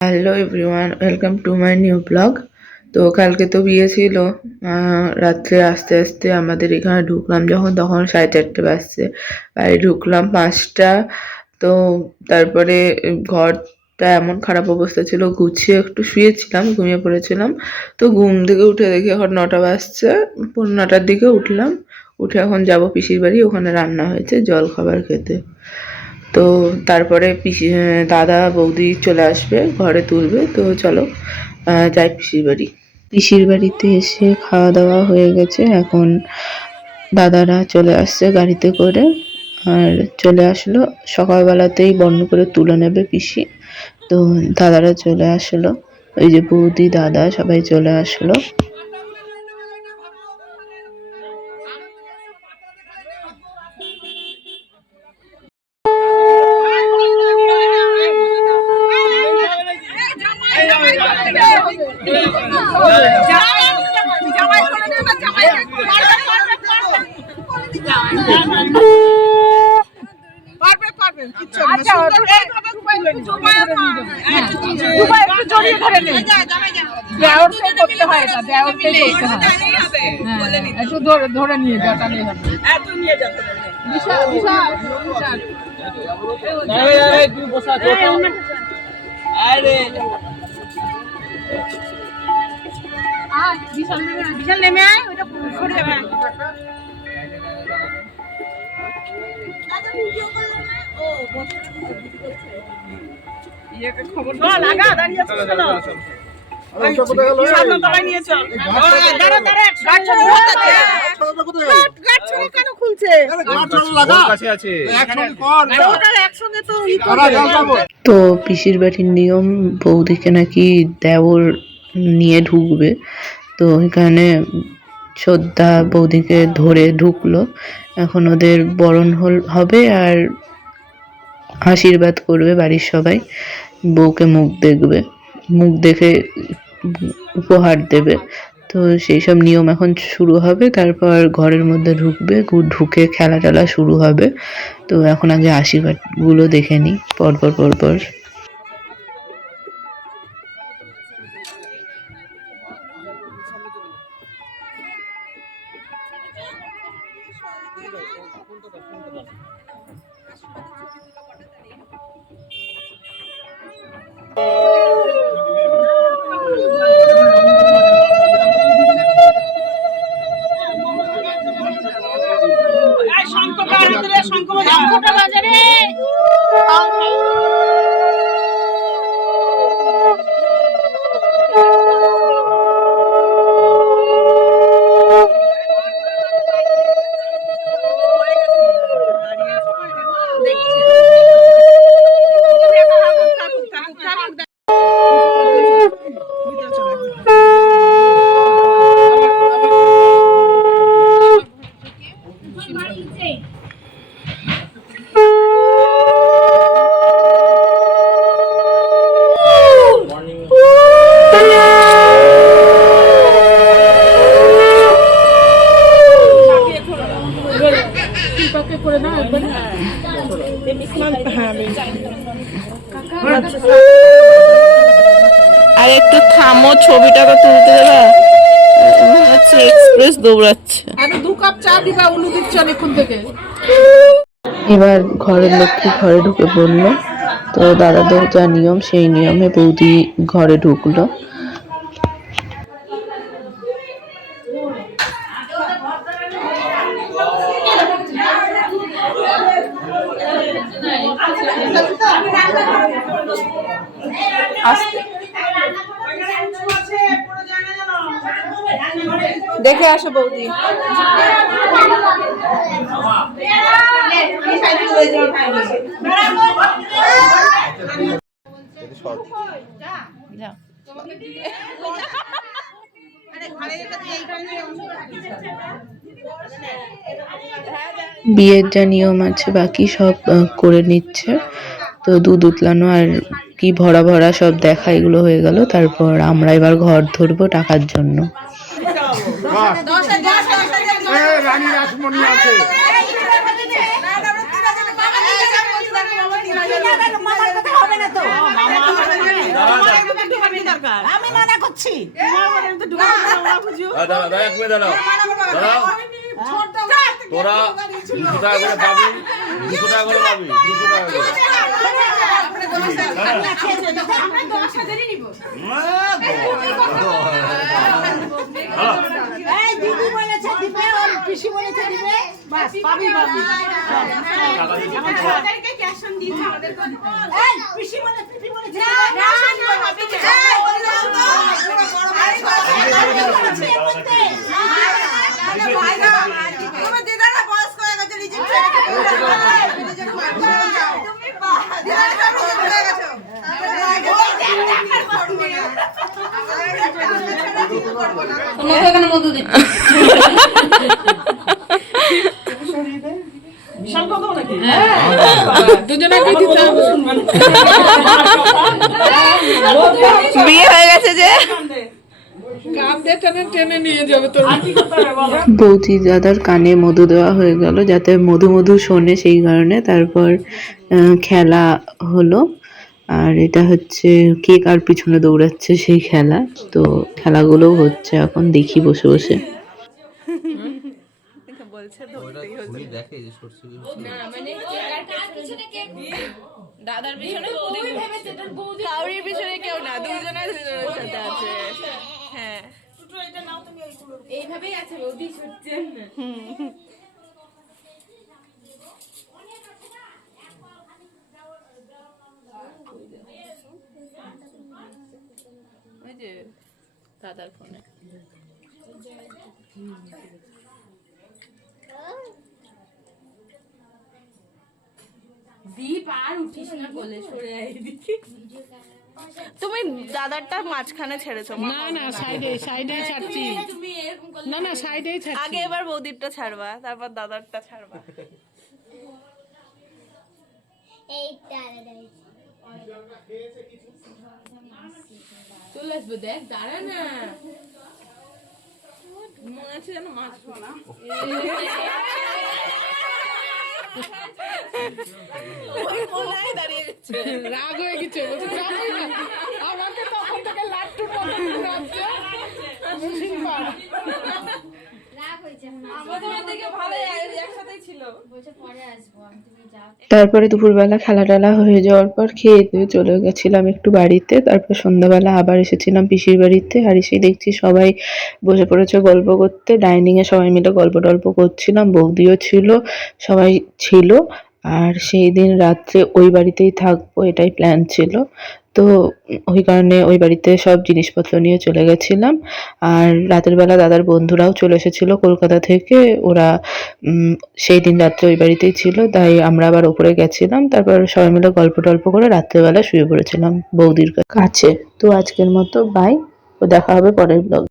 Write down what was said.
Hello everyone, welcome to my new blog. তো কালকে তো বিয়ে ছিল। রাত্রে আস্তে আস্তে আমাদের এখানে ঢুকলাম যখন, তখন 4:30 বাজছে। বাড়ি ঢুকলাম 5টা। তো তারপরে ঘরটা এমন খারাপ অবস্থা ছিল, গুছিয়ে একটু শুয়েছিলাম, ঘুমিয়ে পড়েছিলাম। তো ঘুম থেকে উঠে দেখি এখন 9টা বাজছে। 9টার দিকে উঠলাম, উঠে এখন যাব পিসির বাড়ি, ওখানে রান্না হয়েছে জল খাবার খেতে। তো তারপরে দাদা বৌদি চলে আসবে, ঘরে তুলবে। তো চলো যাই পিসির বাড়ি। পিসির বাড়িতে এসে খাওয়া দাওয়া হয়ে গেছে, এখন দাদারা চলে আসছে গাড়িতে করে। আর চলে আসলো সকালবেলাতেই, বন্ধ করে তুলে নেবে পিসি। তো দাদারা চলে আসলো, ওই যে বৌদি দাদা সবাই চলে আসলো। ধরে নিয়ে যাওয়া বিশাল নেমে আয়, ওইটা সরে যাবে। খবর লাগা দাঁড়িয়ে আছে কেন? তো পিসির বাড়ির নিয়ম, বৌদিকে নাকি দেওর নিয়ে ঢুকবে। তো এখানে শ্রদ্ধা বৌদিকে ধরে ঢুকলো। এখন ওদের বরণ হবে আর আশীর্বাদ করবে বাড়ির সবাই। বউকে মুখ দেখবে, মুখ দেখে উপহার দেবে। তো সেই সব নিয়ম এখন শুরু হবে। তারপর ঘরের মধ্যে ঢুকবে, ঢুকে খেলা টেলা শুরু হবে। তো এখন আগে আশীর্বাদগুলো দেখে নিই পরপর পরপর। আর একটু থামো, ছবিটা তো তুলতে দেবা। এক্সপ্রেস দৌড়াচ্ছে। এবার ঘরের লক্ষ্মী ঘরে ঢুকে পড়লো। তো দাদাদের যা নিয়ম, সেই নিয়মে বৌদি ঘরে ঢুকলো। দেখে আসো বৌদি। বিয়ের যা নিয়ম আছে বাকি সব করে নিচ্ছে। তো দুধ উতলানো আর কি ভরা ভরা সব দেখা, এগুলো হয়ে গেল। তারপর আমরা এবার ঘর ধরবো টাকার জন্য। মামার কথা হবে না তো। আমি মানা করছি দাঁড়া এক মিনিট দাঁড়াও দাঁড়াও তোরা 200 টাকা করে পাবি 200 টাকা করে পাবি 200 টাকা করে এই দিদি বলেছে দিবে আর পিসি বলেছে দিবে বাস পাবি পাবি আমাদেরকে ক্যাশ অন দিতে আমাদের এই পিসি বলেছে না না পাবি তুমি দিদারা বয়স করে গেছে রিজেক্ট তুমি হয়ে গেছো বিয়ে হয়ে গেছে যে বৌদি দাদার কানে মধু দেওয়া হয়ে গেল যাতে মধু মধু শোনে, সেই কারণে। তারপর খেলা হলো, আর এটা হচ্ছে কে কার পিছনে দৌড়াচ্ছে সেই খেলা। তো খেলাগুলোও হচ্ছে, এখন দেখি বসে বসে। দাদার পিছনে কাউরির পিছনে কেউ না, দুজনের সাথে আছে। হ্যাঁ এইভাবেই আছে বৌদি ছুটছে। ওই যে দাদার ফোনে দীপ আর উঠিস না বলে সরে আয় এদিকে। তুমি দাদারটা মাঝখানে ছেড়েছো। না না সাইডে সাইডে ছাড়ছি, না না সাইডে ছাড়ছি। আগে এবার বৌদিরটা ছাড়বা, তারপর দাদারটা ছাড়বা। চলে আসবে, দেখ দাঁড়া না, মনে আছে যেন মাছ না রাগ হয়ে গেছে, আমাকে তখন থেকে লাট্টুর তারপরে দুপুরবেলা খেলা টেলা হয়ে যাওয়ার পর খেয়ে দিয়ে চলে গেছিলাম একটু বাড়িতে। তারপর সন্ধ্যাবেলা আবার এসেছিলাম পিসির বাড়িতে, আর এসে দেখছি সবাই বসে পড়েছে গল্প করতে। ডাইনিং এ সবাই মিলে গল্প টল্প করছিলাম, বৌদিও ছিল, সবাই ছিল। আর সেই দিন রাত্রে ওই বাড়িতেই থাকবো, এটাই প্ল্যান ছিল। তো ওই কারণে ওই বাড়িতে সব জিনিসপত্র নিয়ে চলে গেছিলাম। আর রাতের বেলা দাদার বন্ধুরাও চলে এসেছিল কলকাতা থেকে, ওরা সেই দিন রাত্রে ওই বাড়িতেই ছিল, তাই আমরা আবার ওপরে গেছিলাম। তারপর সবাই মিলে গল্প টল্প করে রাত্রেবেলা শুয়ে পড়েছিলাম বৌদির কাছে। তো আজকের মতো বাই, ও দেখা হবে পরের ব্লগ।